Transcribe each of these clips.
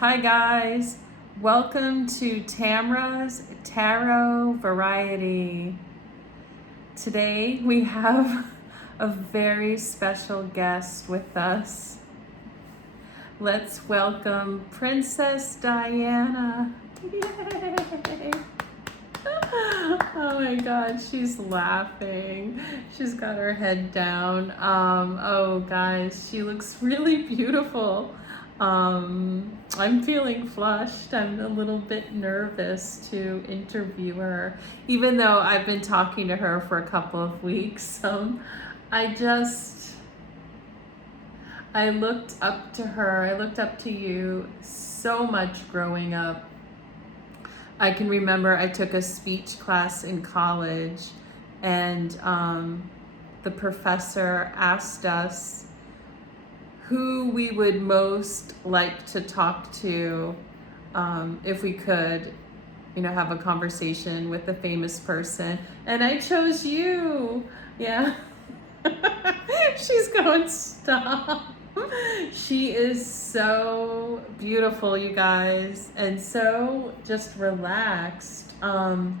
Hi guys, welcome to Tamra's Tarot Variety. Today we have a very special guest with us. Let's welcome Princess Diana. Yay! Oh my God, she's laughing. She's got her head down. Oh guys, she looks really beautiful. I'm feeling flushed. I'm a little bit nervous to interview her, even though I've been talking to her for a couple of weeks. I looked up to her. I looked up to you so much growing up. I can remember I took a speech class in college, and the professor asked us who we would most like to talk to if we could, have a conversation with a famous person. And I chose you. Yeah. She's going, stop. She is so beautiful, you guys, and so just relaxed. A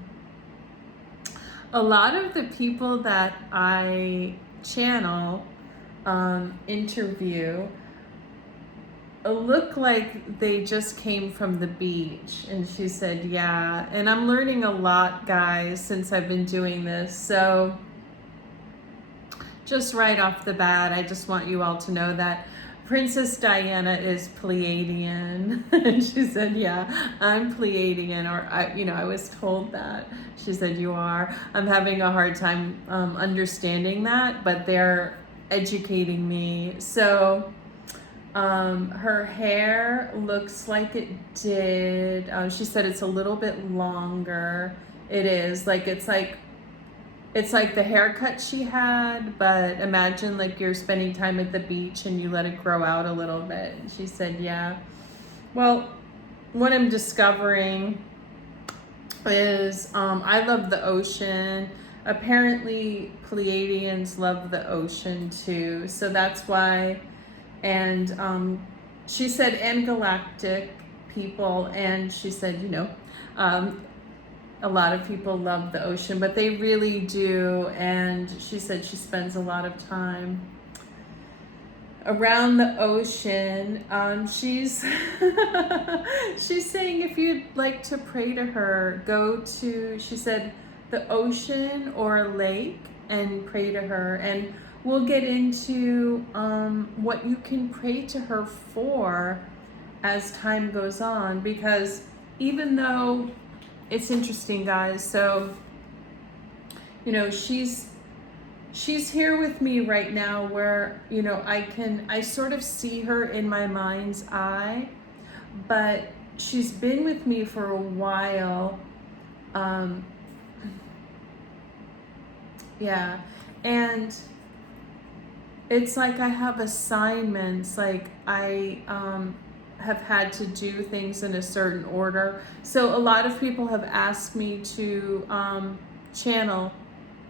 lot of the people that I channel, interview, look like they just came from the beach. And she said, yeah. And I'm learning a lot, guys, since I've been doing this. So just right off the bat, I just want you all to know that Princess Diana is Pleiadian. And she said, yeah, I'm Pleiadian, or I was told that. She said, you are. I'm having a hard time understanding that, but they're educating me. So her hair looks like it did. She said it's a little bit longer. It is it's like the haircut she had, but imagine like you're spending time at the beach and you let it grow out a little bit. And she said, yeah. Well, what I'm discovering is I love the ocean. Apparently Pleiadians love the ocean too. So that's why. And she said, and galactic people. And she said, a lot of people love the ocean, but they really do. And she said she spends a lot of time around the ocean. She's she's saying if you'd like to pray to her, go to, she said, the ocean or a lake and pray to her. And we'll get into what you can pray to her for as time goes on, because even though it's interesting, guys. So, she's here with me right now where, I sort of see her in my mind's eye, but she's been with me for a while. Yeah. And it's like I have assignments, like I have had to do things in a certain order. So a lot of people have asked me to channel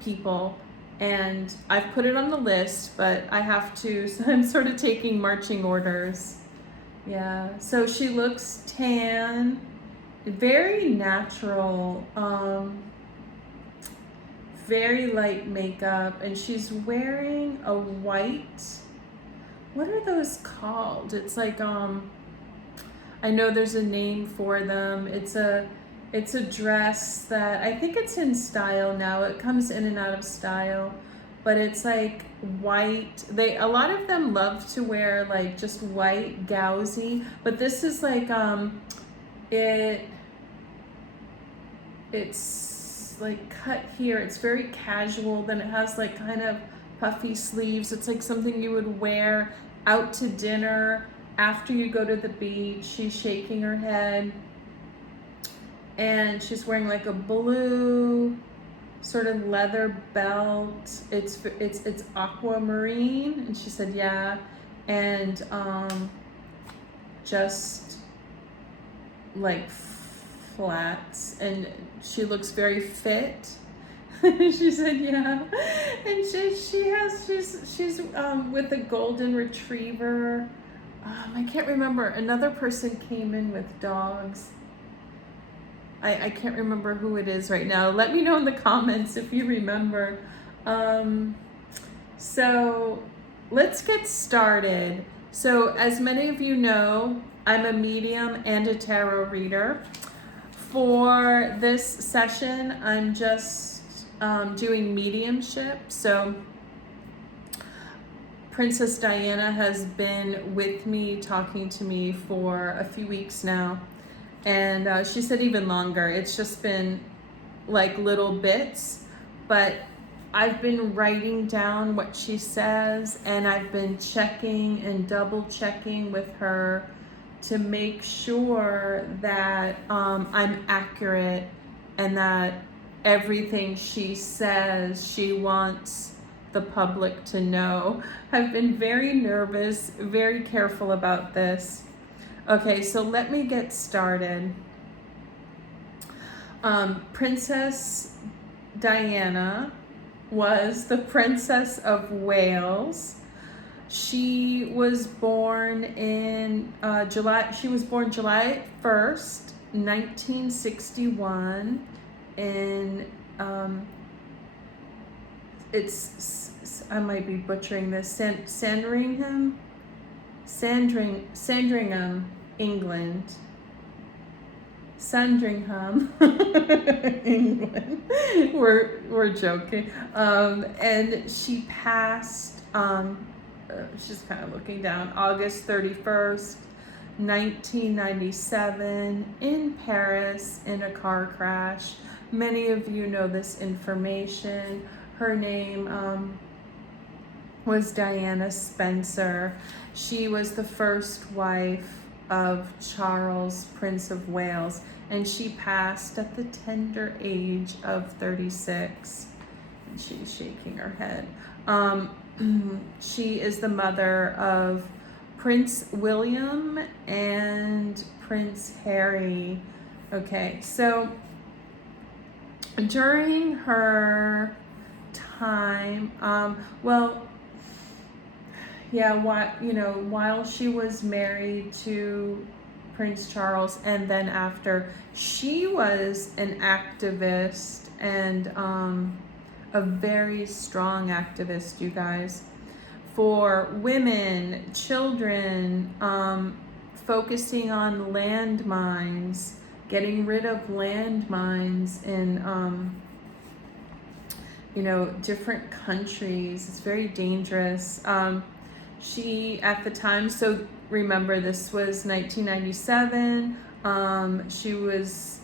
people, and I've put it on the list, but I have to, so I'm sort of taking marching orders. Yeah, so she looks tan, very natural, very light makeup, and she's wearing a white, what are those called? It's like, I know there's a name for them. It's a dress that I think it's in style now. It comes in and out of style, but it's like white. A lot of them love to wear like just white gauzy, but this is like it's like cut here. It's very casual. Then it has like kind of puffy sleeves. It's like something you would wear out to dinner after you go to the beach. She's shaking her head, and she's wearing like a blue sort of leather belt. It's aquamarine, and she said, yeah. And just like flats, and she looks very fit. She said, yeah. And she's with a golden retriever. I can't remember. Another person came in with dogs. I can't remember who it is right now. Let me know in the comments if you remember. So let's get started. So as many of you know, I'm a medium and a tarot reader. For this session, I'm just doing mediumship. So Princess Diana has been with me, talking to me for a few weeks now. And she said even longer. It's just been like little bits, but I've been writing down what she says, and I've been checking and double checking with her to make sure that I'm accurate and that everything she says she wants the public to know. I've been very nervous, very careful about this. Okay, so let me get started. Princess Diana was the Princess of Wales. She was born in July 1st, 1961 in I might be butchering this, Sandringham, England. Sandringham, England. We're joking. And she passed, she's kind of looking down, August 31st, 1997 in Paris in a car crash. Many of you know this information. Her name was Diana Spencer. She was the first wife of Charles, Prince of Wales, and she passed at the tender age of 36. And she's shaking her head. She is the mother of Prince William and Prince Harry. Okay, so during her time, while she was married to Prince Charles, and then after, she was an activist, and a very strong activist, you guys, for women, children, focusing on landmines, getting rid of landmines in different countries. It's very dangerous. She, at the time, so remember, this was 1997. She was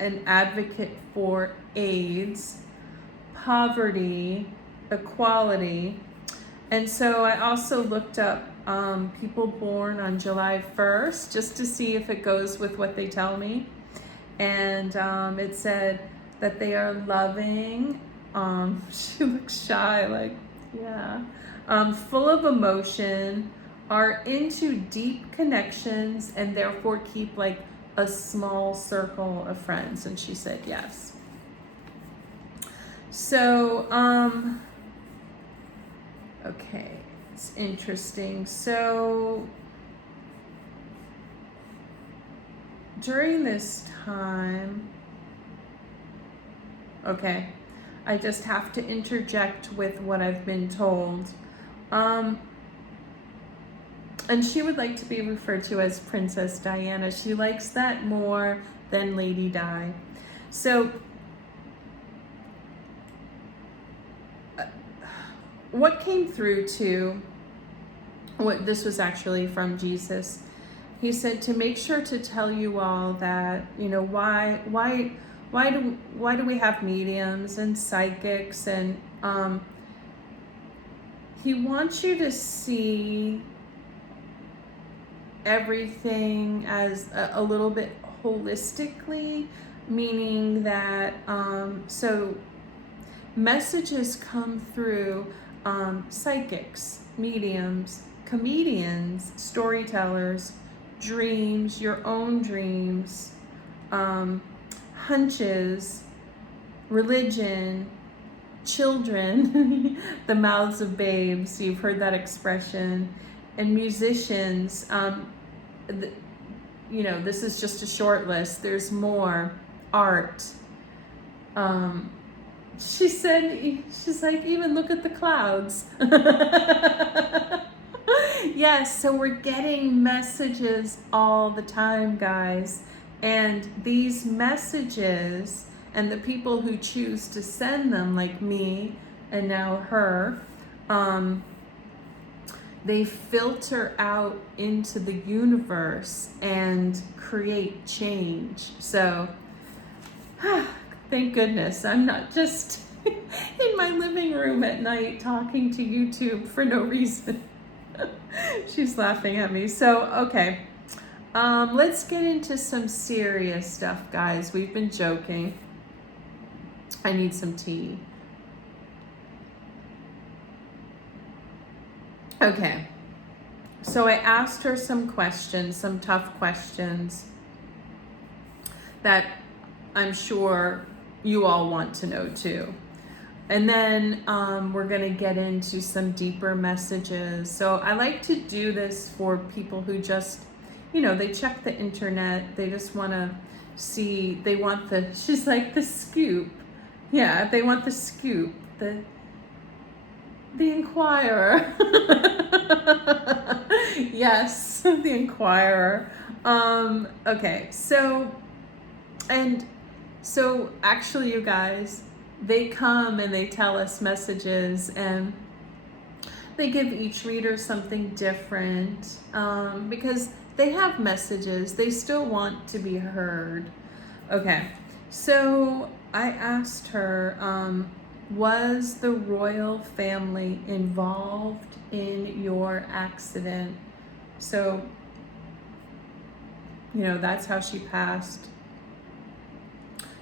an advocate for AIDS, poverty, equality. And so I also looked up people born on July 1st, just to see if it goes with what they tell me. And it said that they are loving. She looks shy, like, yeah. Full of emotion, are into deep connections, and therefore keep like a small circle of friends. And she said yes. So, okay, it's interesting. So, during this time, okay, I just have to interject with what I've been told. And she would like to be referred to as Princess Diana. She likes that more than Lady Di. So, what came through this was actually from Jesus. He said to make sure to tell you all that, why do we have mediums and psychics, and he wants you to see everything as a little bit holistically, meaning that so messages come through psychics, mediums, comedians, storytellers, dreams, your own dreams, hunches, religion, children, the mouths of babes, you've heard that expression, and musicians. You know, this is just a short list. There's more. Art. She said, she's like, even look at the clouds. Yes, so we're getting messages all the time, guys. And these messages and the people who choose to send them, like me and now her, they filter out into the universe and create change. So, thank goodness I'm not just in my living room at night talking to YouTube for no reason. She's laughing at me. So, okay. Let's get into some serious stuff, guys. We've been joking. I need some tea. Okay. So I asked her some questions, some tough questions that I'm sure you all want to know too. And then we're going to get into some deeper messages. So I like to do this for people who just, you know, they check the internet. They just want to see, they want the, she's like, the scoop. Yeah, they want the scoop, the Inquirer. Yes, the Inquirer. Okay, so actually, you guys, they come and they tell us messages, and they give each reader something different, because they have messages. They still want to be heard. Okay, so I asked her, was the royal family involved in your accident? So, you know, that's how she passed.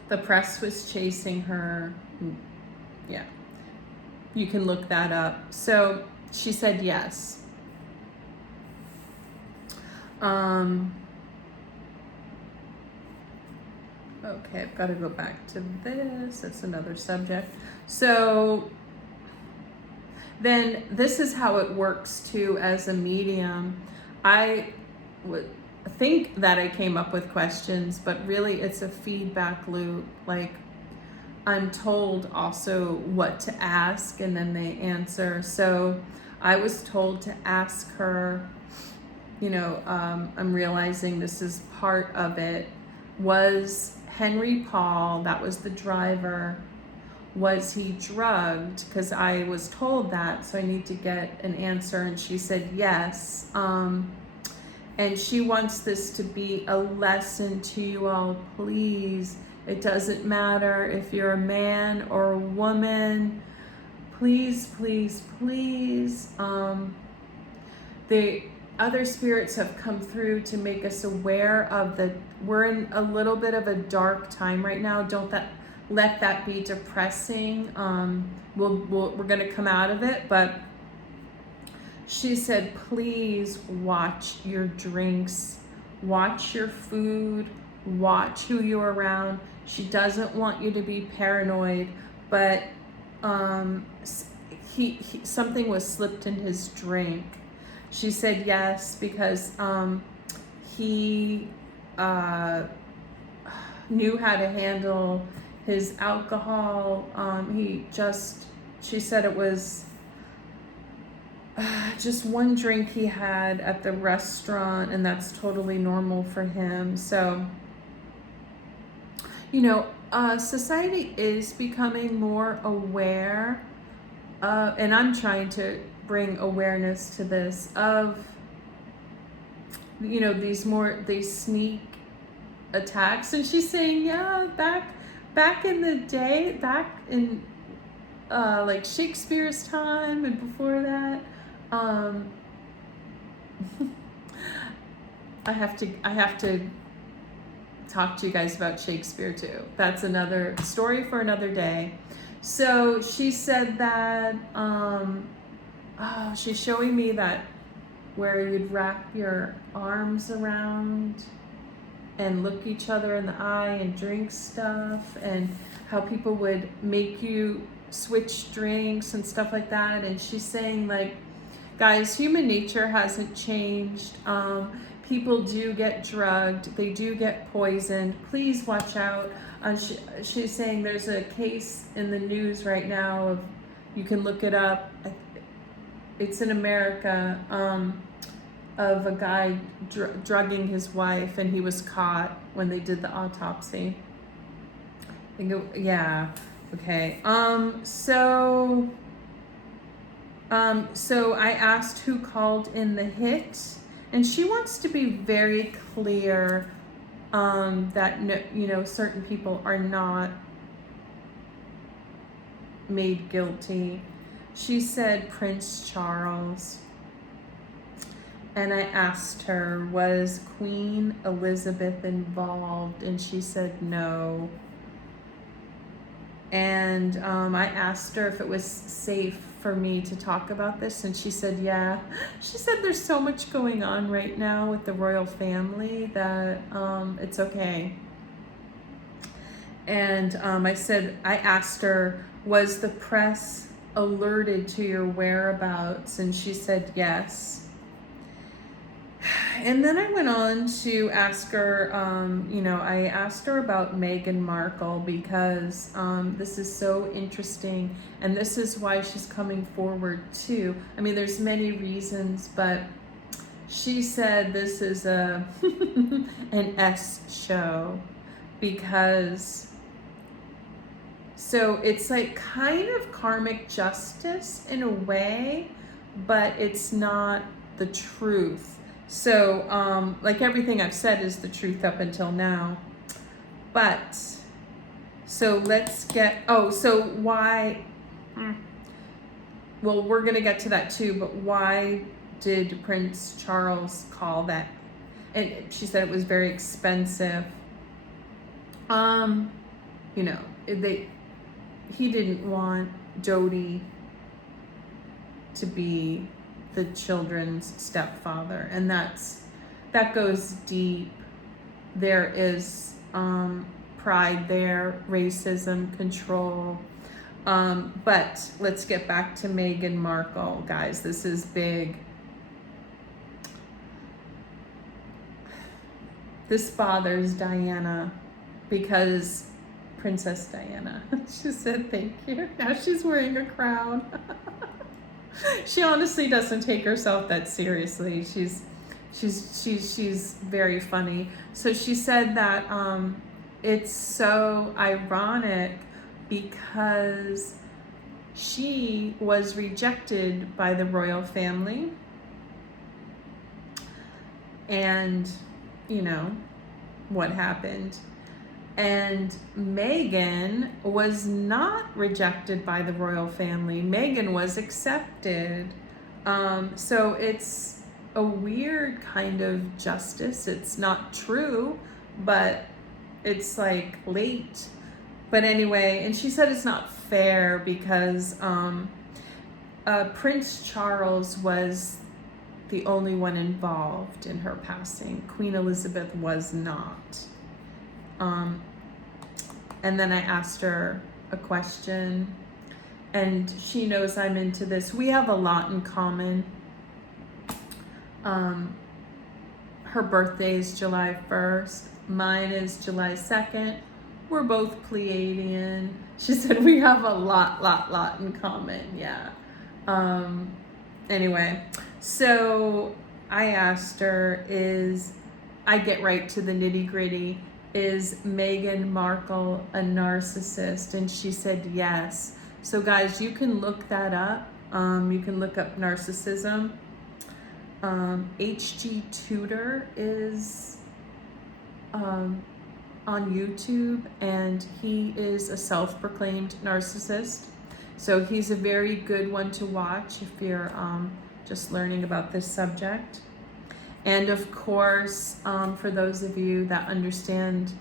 The press was chasing her. Yeah, you can look that up. So she said yes. Okay, I've got to go back to this. That's another subject. So then this is how it works too as a medium. I would think that I came up with questions, but really it's a feedback loop. Like, I'm told also what to ask and then they answer. So I was told to ask her, you know, I'm realizing this is part of it. Was Henry Paul, that was the driver, was he drugged? Because I was told that, so I need to get an answer. And she said yes. And she wants this to be a lesson to you all. Please, it doesn't matter if you're a man or a woman. Please, please, please. The other spirits have come through to make us aware of we're in a little bit of a dark time right now. Don't let that be depressing. We're going to come out of it, but she said, please watch your drinks, watch your food, watch who you're around. She doesn't want you to be paranoid, but something was slipped in his drink. She said yes, because he knew how to handle his alcohol. She said it was just one drink he had at the restaurant, and that's totally normal for him. So, you know, society is becoming more aware, and I'm trying to bring awareness to this of, you know, these sneak attacks. And she's saying, yeah, back in the day, back in like Shakespeare's time and before that, I have to talk to you guys about Shakespeare too. That's another story for another day. So she said that she's showing me that where you'd wrap your arms around and look each other in the eye and drink stuff, and how people would make you switch drinks and stuff like that. And she's saying, like, Guys, human nature hasn't changed. People do get drugged. They do get poisoned. Please watch out. She's saying there's a case in the news right now of, you can look it up. It's in America, of a guy drugging his wife, and he was caught when they did the autopsy. Yeah. Okay. So I asked who called in the hit, and she wants to be very clear that certain people are not made guilty. She said Prince Charles, and I asked her, was Queen Elizabeth involved, and she said no. And I asked her if it was safe for me to talk about this, and she said yeah. She said there's so much going on right now with the royal family that it's okay. And I asked her, was the press alerted to your whereabouts? And she said yes. And then I went on to ask her, I asked her about Meghan Markle, because this is so interesting, and this is why she's coming forward too. I mean, there's many reasons, but she said this is an S show, because so it's like kind of karmic justice in a way, but it's not the truth. So, like everything I've said is the truth up until now. But, so let's get, so why, well, we're going to get to that too, but why did Prince Charles call that? And she said it was very expensive. He didn't want Jody to be the children's stepfather, and that goes deep. There is pride there, racism, control. But let's get back to Meghan Markle, guys. This is big. This bothers Diana, because Princess Diana, she said thank you. Now she's wearing a crown. She honestly doesn't take herself that seriously. She's very funny. So she said that it's so ironic because she was rejected by the royal family, and what happened. And Meghan was not rejected by the royal family. Meghan was accepted. So it's a weird kind of justice. It's not true, but it's like late. But anyway, and she said it's not fair because Prince Charles was the only one involved in her passing. Queen Elizabeth was not. And then I asked her a question, and she knows I'm into this. We have a lot in common. Her birthday is July 1st. Mine is July 2nd. We're both Pleiadian. She said we have a lot in common. Yeah. Anyway, so I asked her, I get right to the nitty gritty. Is Meghan Markle a narcissist? And she said yes. So guys, you can look that up. You can look up narcissism. HG Tudor is on YouTube, and he is a self-proclaimed narcissist. So he's a very good one to watch if you're just learning about this subject. And of course, for those of you that understand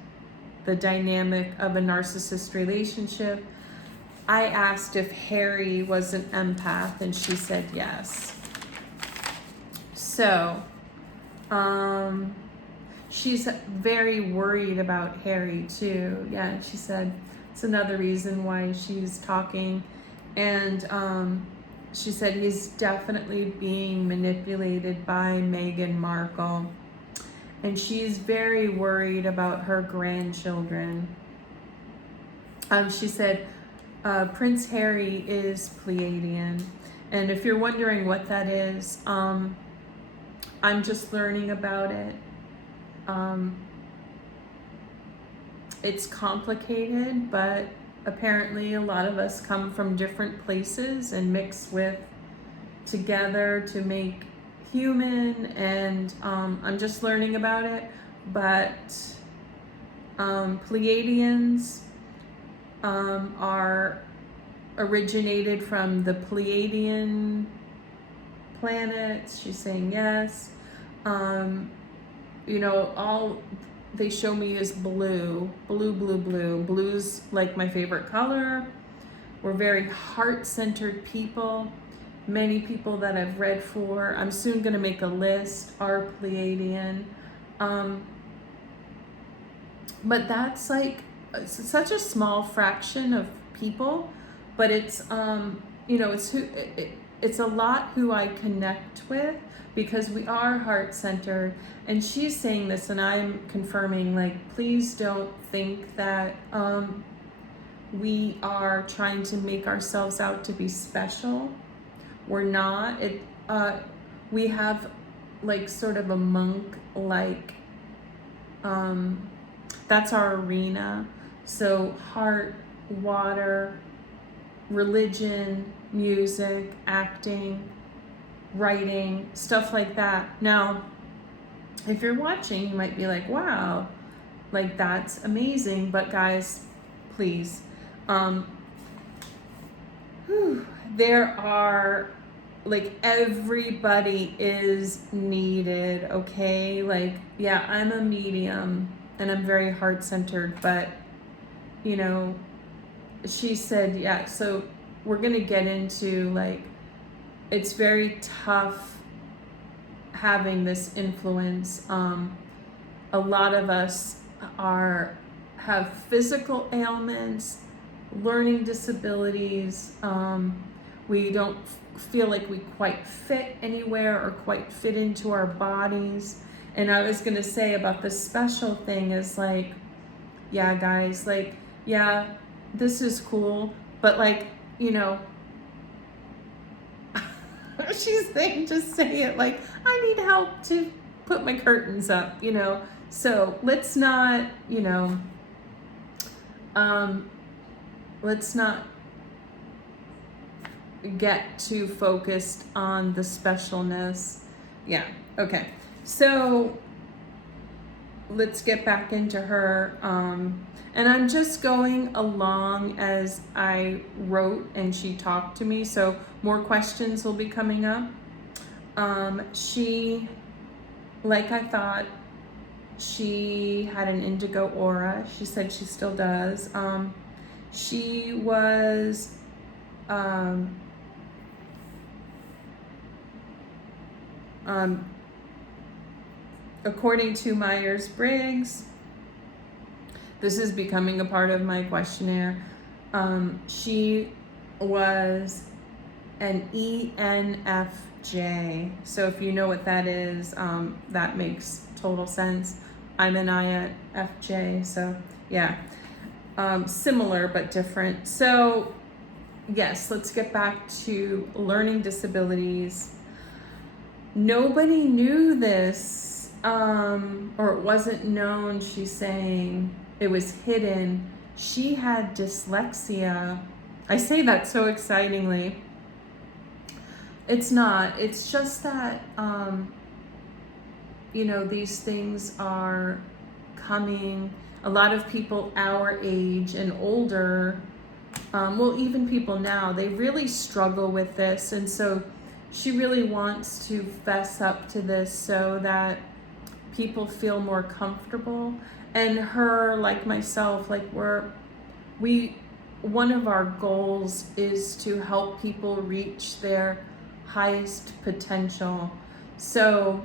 the dynamic of a narcissist relationship, I asked if Harry was an empath, and she said yes. So, she's very worried about Harry too. Yeah, and she said it's another reason why she's talking. And she said he's definitely being manipulated by Meghan Markle. And she's very worried about her grandchildren. She said Prince Harry is Pleiadian. And if you're wondering what that is, I'm just learning about it. It's complicated, but apparently a lot of us come from different places and mix with together to make human, and I'm just learning about it. But Pleiadians are originated from the Pleiadian planets. She's saying yes. All they show me is blue. Blue's like my favorite color. We're very heart-centered people. Many people that I've read for, I'm soon going to make a list, are Pleiadian. But that's like such a small fraction of people, but it's it's a lot who I connect with, because we are heart-centered. And she's saying this, and I'm confirming, like, please don't think that we are trying to make ourselves out to be special. We're not. We have like sort of a monk-like, that's our arena. So heart, water, religion, music, acting, writing, stuff like that. Now, if you're watching, you might be like, wow, like that's amazing. But guys, please, there are, like, everybody is needed, okay? Like, yeah, I'm a medium and I'm very heart-centered, but she said, yeah, so we're gonna get into, like, it's very tough having this influence. A lot of us have physical ailments, learning disabilities. We don't feel like we quite fit anywhere or quite fit into our bodies. And I was gonna say about the special thing is, like, yeah, guys, like, yeah, this is cool, but, like, she's saying, just say it, like, I need help to put my curtains up, so let's not, let's not get too focused on the specialness. Yeah, okay, so let's get back into her. And I'm just going along as I wrote and she talked to me, so more questions will be coming up. She, like I thought, she had an indigo aura. She said she still does. She was according to Myers-Briggs, this is becoming a part of my questionnaire, she was an ENFJ. So if you know what that is, that makes total sense. I'm an INFJ, so yeah. Similar but different. So yes, let's get back to learning disabilities. Nobody knew this, or it wasn't known, she's saying. It was hidden. She had dyslexia. I say that so excitingly. It's not. It's just that, these things are coming. A lot of people our age and older, even people now, they really struggle with this. And so she really wants to fess up to this so that people feel more comfortable. And her, like myself, like one of our goals is to help people reach their highest potential. So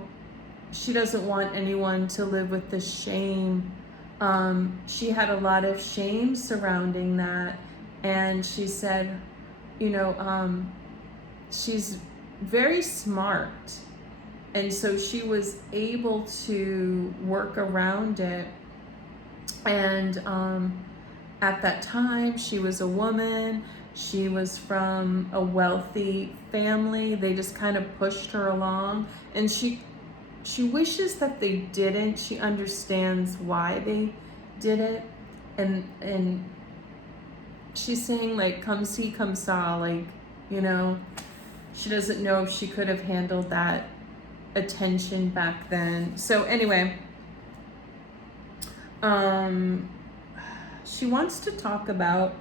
she doesn't want anyone to live with the shame. She had a lot of shame surrounding that. And she said, she's very smart. And so she was able to work around it. And at that time, she was a woman. She was from a wealthy family. They just kind of pushed her along. And she wishes that they didn't. She understands why they did it. And she's saying, like, come see, come saw. Like, you know, she doesn't know if she could have handled that attention back then. So anyway, she wants to talk about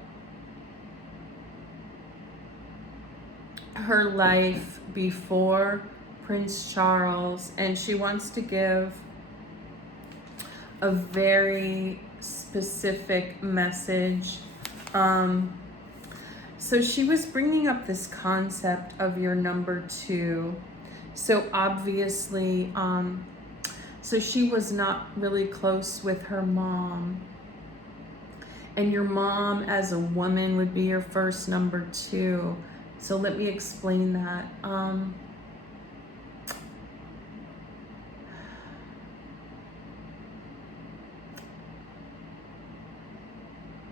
her life before Prince Charles, and she wants to give a very specific message. So she was bringing up this concept of your number two. So obviously, so she was not really close with her mom. And your mom as a woman would be your first number two. So let me explain that.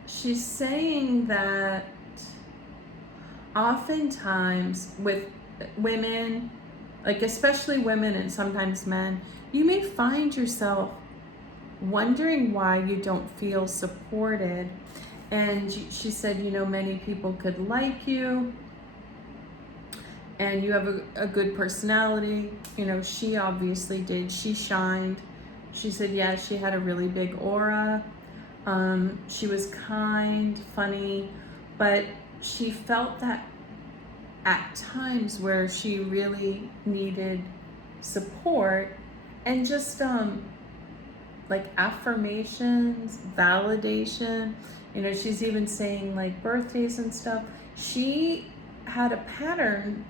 She's saying that oftentimes with women, like especially women and sometimes men, you may find yourself wondering why you don't feel supported. And she said, you know, many people could like you and you have a good personality. You know, she obviously did. She shined. She said, yeah, she had a really big aura. She was kind, funny, but she felt that at times where she really needed support and just like affirmations, validation. You know, she's even saying like birthdays and stuff. She had a pattern,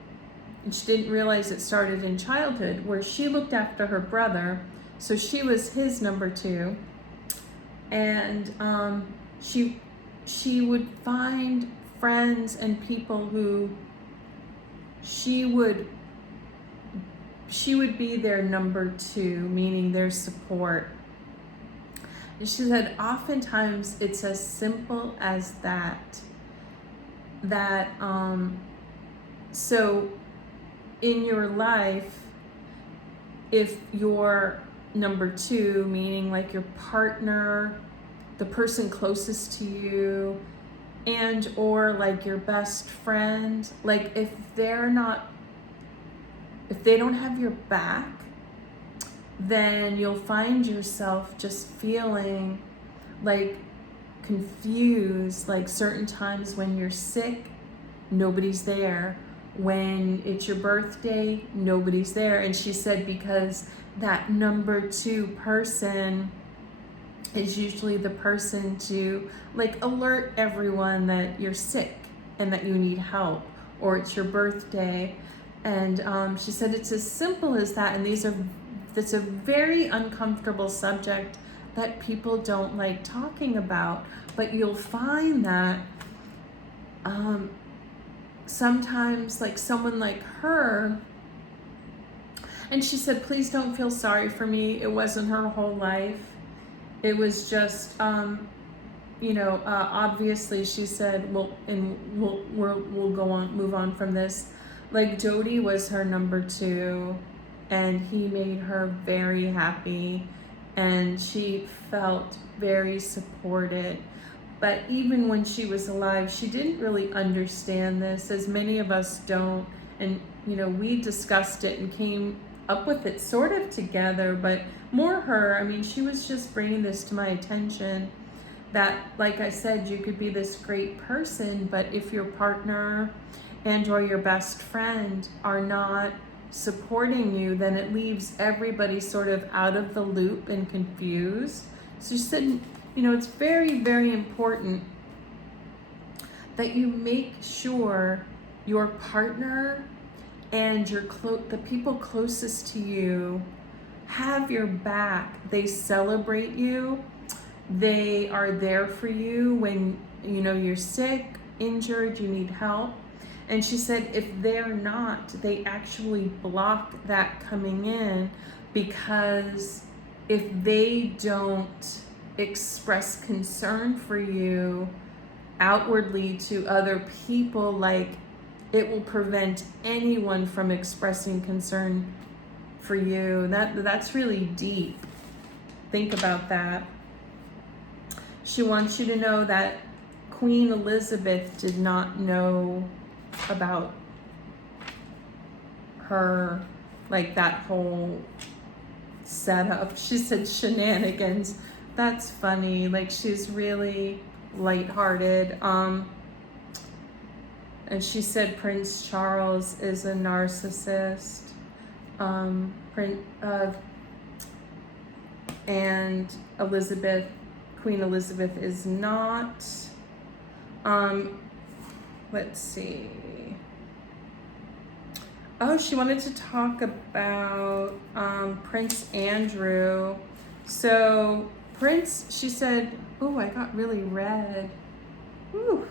and she didn't realize it started in childhood, where she looked after her brother. So she was his number two. And she would find friends and people who she would be their number two, meaning their support. And she said oftentimes it's as simple as that. So in your life, if you're number two, meaning like your partner, the person closest to you, and or like your best friend, like if they don't have your back, then you'll find yourself just feeling like confused. Like certain times when you're sick, nobody's there. When it's your birthday, nobody's there. And she said because that number two person is usually the person to like alert everyone that you're sick and that you need help, or it's your birthday. And she said it's as simple as that. And that's a very uncomfortable subject that people don't like talking about. But you'll find that sometimes like someone like her, and she said, please don't feel sorry for me. It wasn't her whole life. It was just, obviously she said, we'll go on, move on from this. Like Jody was her number two, and he made her very happy, and she felt very supported. But even when she was alive, she didn't really understand this, as many of us don't. And, you know, we discussed it and came up with it sort of together, but more her. I mean, she was just bringing this to my attention that, like I said, you could be this great person, but if your partner and or your best friend are not supporting you, then it leaves everybody sort of out of the loop and confused. So she said, you know, it's very, very important that you make sure your partner and the people closest to you have your back. They celebrate you. They are there for you when, you know, you're sick, injured, you need help. And she said if they're not, they actually block that coming in, because if they don't express concern for you outwardly to other people, like, it will prevent anyone from expressing concern for you. That's really deep. Think about that. She wants you to know that Queen Elizabeth did not know about her, like, that whole setup. She said shenanigans. That's funny. Like, she's really lighthearted. And she said Prince Charles is a narcissist. And Queen Elizabeth is not. Let's see. Oh, she wanted to talk about Prince Andrew. So she said, oh, I got really red. Whew.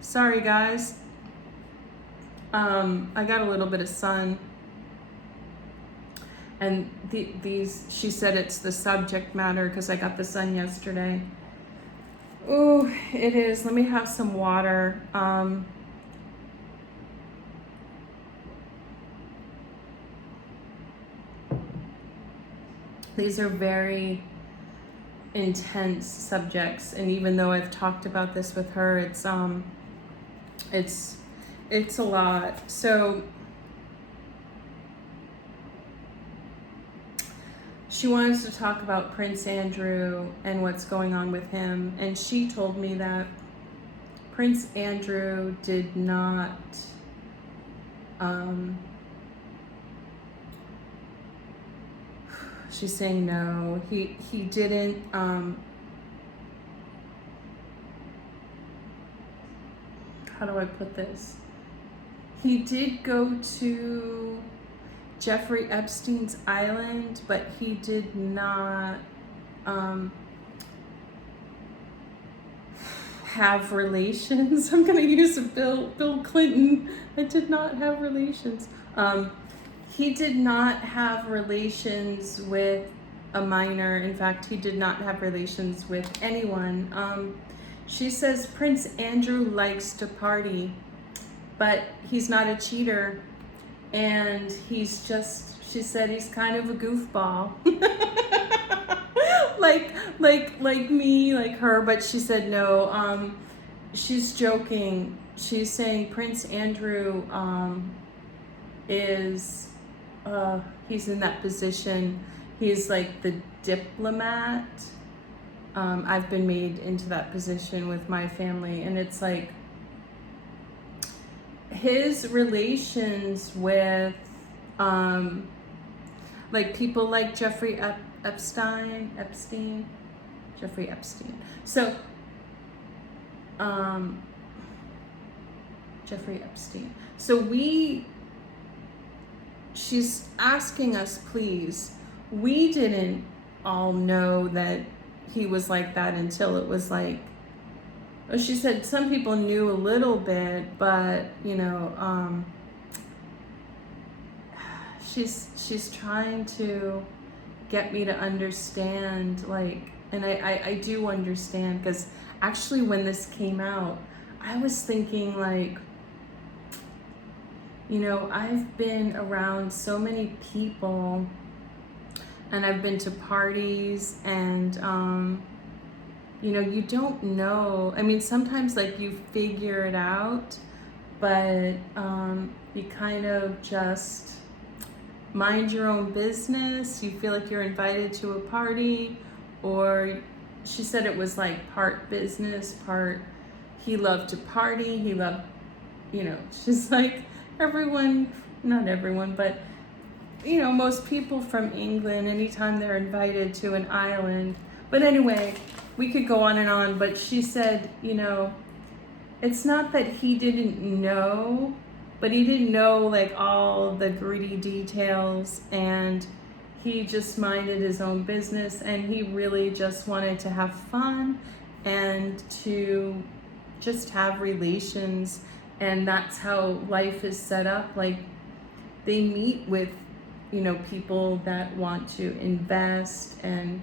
Sorry, guys. I got a little bit of sun. And she said it's the subject matter because I got the sun yesterday. Oh, it is. Let me have some water. These are very intense subjects, and even though I've talked about this with her, it's a lot. So she wanted to talk about Prince Andrew and what's going on with him, and she told me that Prince Andrew did not she's saying no, he didn't how do I put this? He did go to Jeffrey Epstein's island, but he did not have relations. I'm gonna use a Bill Clinton. I did not have relations. He did not have relations with a minor. In fact, he did not have relations with anyone. She says Prince Andrew likes to party, but he's not a cheater. And he's just, she said he's kind of a goofball. like me, like her, but she said no, she's joking. She's saying Prince Andrew is, he's in that position. He's like the diplomat. I've been made into that position with my family, and it's like his relations with like people like Jeffrey Epstein. Jeffrey Epstein. So Jeffrey Epstein. So she's asking us, please. We didn't all know that he was like that until it was like, she said some people knew a little bit, but you know, she's trying to get me to understand, like, and I do understand, because actually when this came out, I was thinking, like, you know, I've been around so many people, and I've been to parties, and you know, you don't know. I mean, sometimes like you figure it out, but you kind of just mind your own business. You feel like you're invited to a party, or she said it was like part business, part he loved to party. He loved, you know, she's like everyone, not everyone, but you know, most people from England, anytime they're invited to an island. But anyway, we could go on and on, but she said, you know, it's not that he didn't know, but he didn't know like all the gritty details, and he just minded his own business, and he really just wanted to have fun and to just have relations And that's how life is set up. Like, they meet with, people that want to invest, and,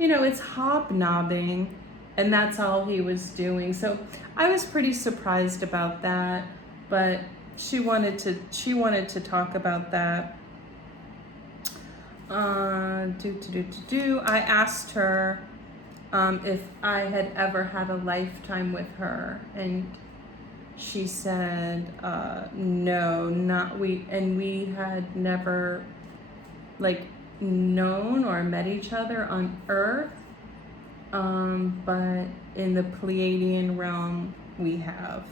it's hobnobbing, and that's all he was doing. So I was pretty surprised about that, but she wanted to talk about that. I asked her if I had ever had a lifetime with her, and she said no, not we, and we had never like known or met each other on Earth, but in the Pleiadian realm we have.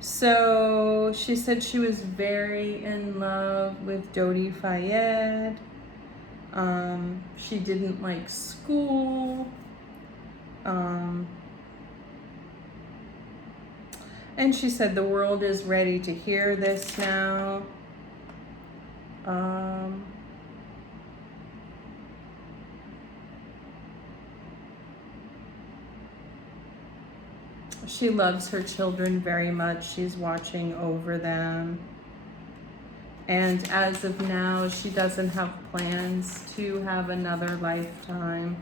So she said she was very in love with Dodi Fayed. She didn't like school. And she said the world is ready to hear this now. She loves her children very much. She's watching over them. And as of now, she doesn't have plans to have another lifetime.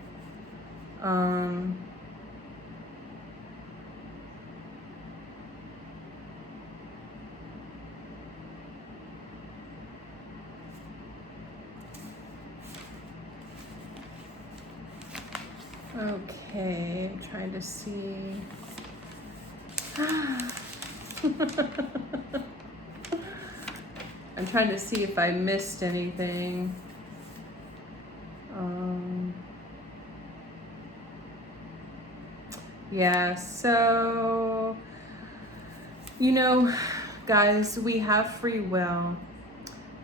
Okay, I'm trying to see. I'm trying to see if I missed anything. Yeah, so, guys, we have free will,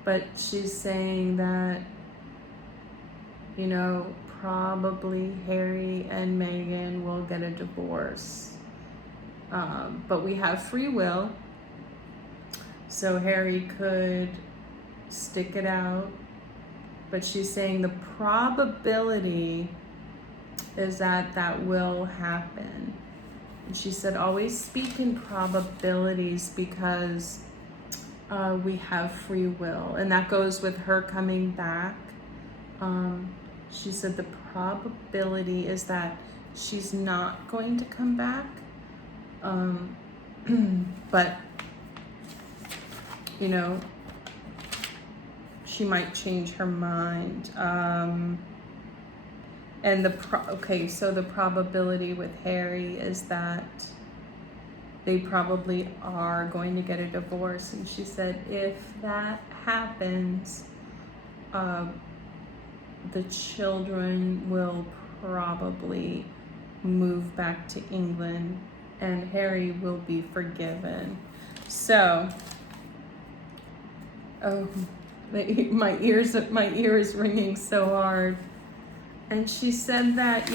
but she's saying that, probably Harry and Meghan will get a divorce. But we have free will, so Harry could stick it out. But she's saying the probability is that will happen. And she said always speak in probabilities because we have free will. And that goes with her coming back. She said the probability is that she's not going to come back. But, she might change her mind. And so the probability with Harry is that they probably are going to get a divorce. And she said if that happens, the children will probably move back to England and Harry will be forgiven. So, my ear is ringing so hard. And she said that,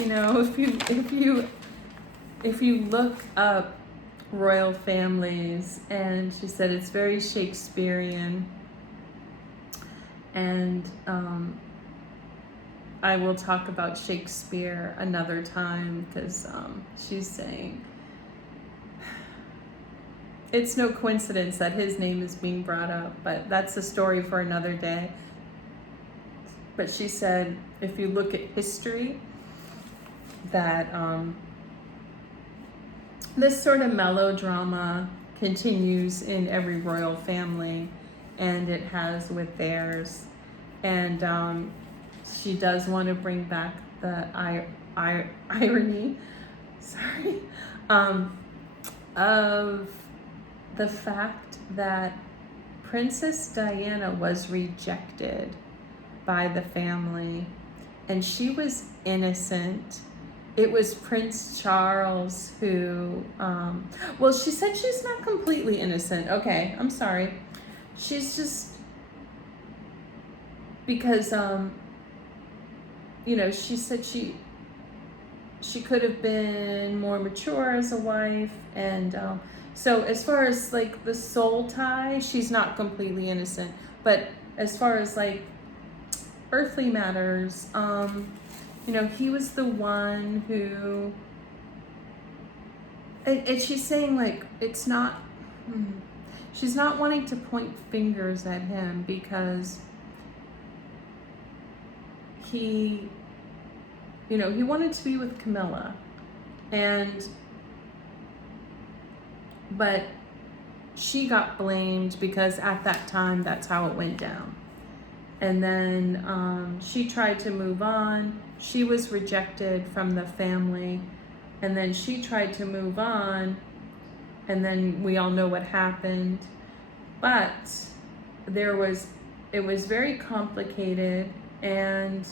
if you look up royal families, and she said it's very Shakespearean, and I will talk about Shakespeare another time, because she's saying it's no coincidence that his name is being brought up, but that's a story for another day. But she said if you look at history, that this sort of melodrama continues in every royal family, and it has with theirs. And she does want to bring back the irony, of the fact that Princess Diana was rejected by the family, and she was innocent. It was Prince Charles who, she said she's not completely innocent. Okay, I'm sorry. She's just, because, she said she could have been more mature as a wife. And so as far as like the soul tie, she's not completely innocent. But as far as like earthly matters, he was the one who, and she's saying like it's not She's not wanting to point fingers at him because he wanted to be with Camilla, but she got blamed because at that time that's how it went down. And then she tried to move on. She was rejected from the family, and then she tried to move on, and then we all know what happened. But it was very complicated, and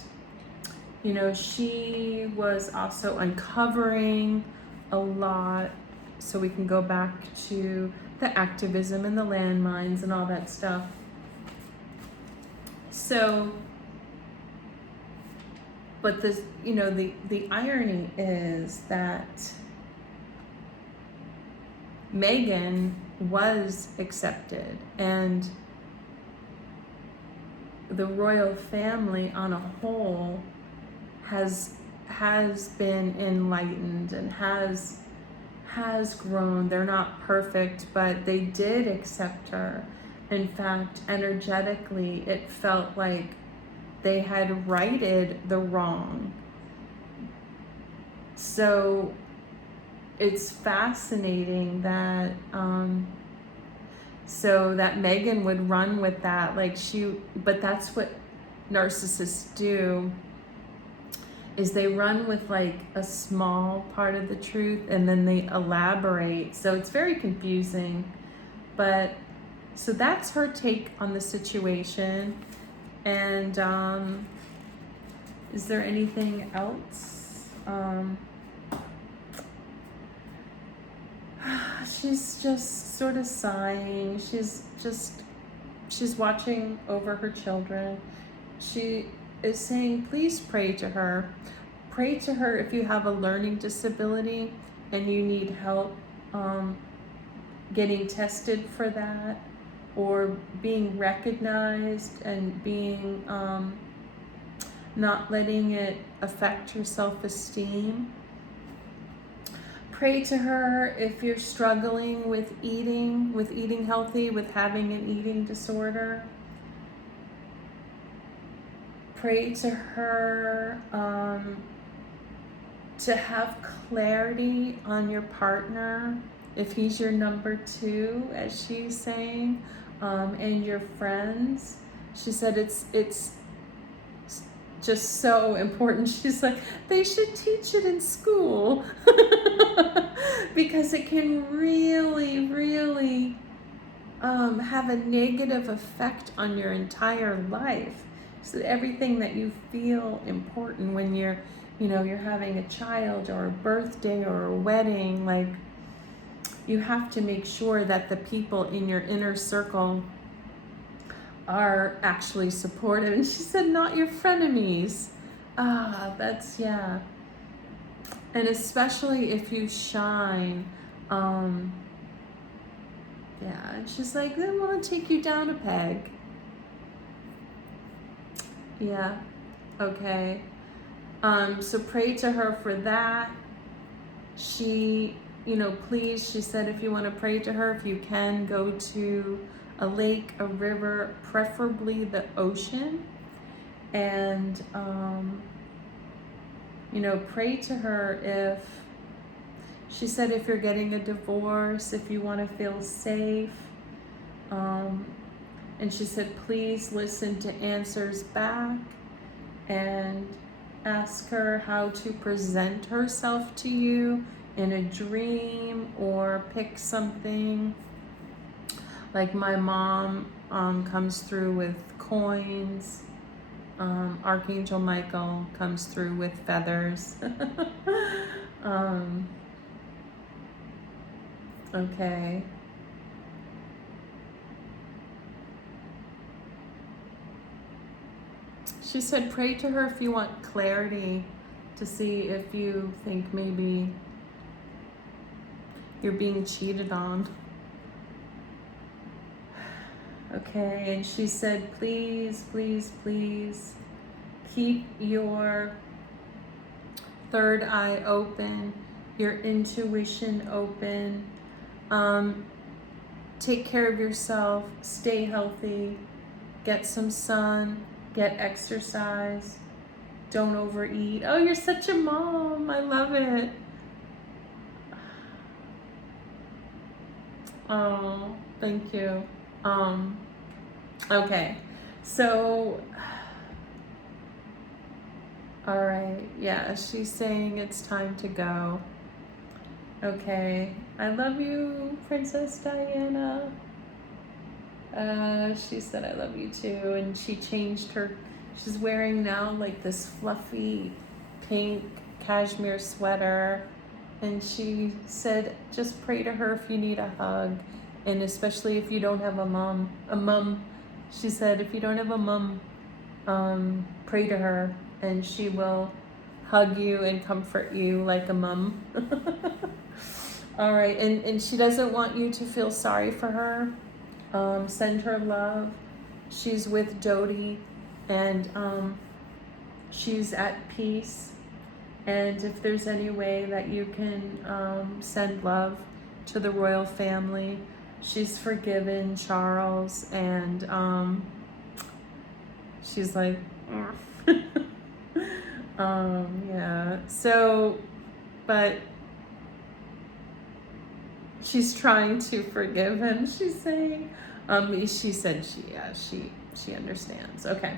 she was also uncovering a lot. So we can go back to the activism and the landmines and all that stuff. So, but this, the irony is that Meghan was accepted, and the royal family on a whole has been enlightened and has grown. They're not perfect, but they did accept her. In fact, energetically, it felt like they had righted the wrong. So it's fascinating that that Meghan would run with that, but that's what narcissists do, is they run with a small part of the truth and then they elaborate. So it's very confusing. But so that's her take on the situation. And is there anything else? She's just sort of sighing. She's watching over her children. She is saying, please pray to her. Pray to her if you have a learning disability and you need help getting tested for that, or being recognized and being not letting it affect your self-esteem. Pray to her if you're struggling with eating healthy, with having an eating disorder. Pray to her to have clarity on your partner, if he's your number two, as she's saying, and your friends. She said it's just so important. She's like, they should teach it in school because it can really, really have a negative effect on your entire life. So everything that you feel important when you're having a child or a birthday or a wedding, you have to make sure that the people in your inner circle are actually supportive. And she said, not your frenemies. Yeah. And especially if you shine. Yeah, and she's like, they want to take you down a peg. Yeah, okay. So pray to her for that. She, please, she said, if you want to pray to her, if you can, go to a lake, a river, preferably the ocean, and, pray to her she said, if you're getting a divorce, if you want to feel safe, and she said, please listen to answers back and ask her how to present herself to you in a dream, or pick something. Like my mom comes through with coins. Archangel Michael comes through with feathers. Okay. She said, pray to her if you want clarity, to see if you think maybe you're being cheated on. Okay, and she said, please, please, please keep your third eye open, your intuition open. take care of yourself, stay healthy, get some sun, get exercise, don't overeat. Oh, you're such a mom. I love it. Oh, thank you. Okay. So, all right. Yeah, she's saying it's time to go. Okay. I love you, Princess Diana. She said I love you too, and she changed her. She's wearing now like this fluffy pink cashmere sweater, and she said just pray to her if you need a hug, and especially if you don't have a mom. She said if you don't have a mom, pray to her, and she will hug you and comfort you like a mom. All right, and she doesn't want you to feel sorry for her. Send her love. She's with Dodi, and she's at peace. And if there's any way that you can send love to the royal family, she's forgiven Charles, and she's like, yeah. So, but she's trying to forgive him. She's saying, she said she understands. Okay.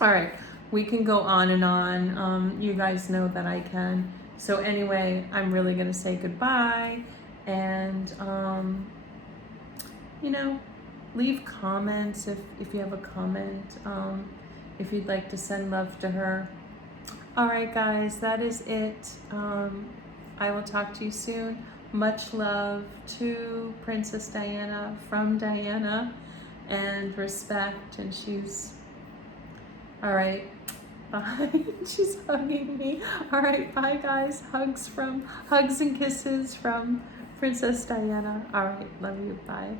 All right. We can go on and on. You guys know that I can. So anyway, I'm really going to say goodbye, and, you know, leave comments if you have a comment, if you'd like to send love to her. All right, guys, that is it. I will talk to you soon. Much love to Princess Diana from Diana, and respect. And she's, all right, bye. She's hugging me. All right, bye, guys. Hugs and kisses from Princess Diana. All right, love you. Bye.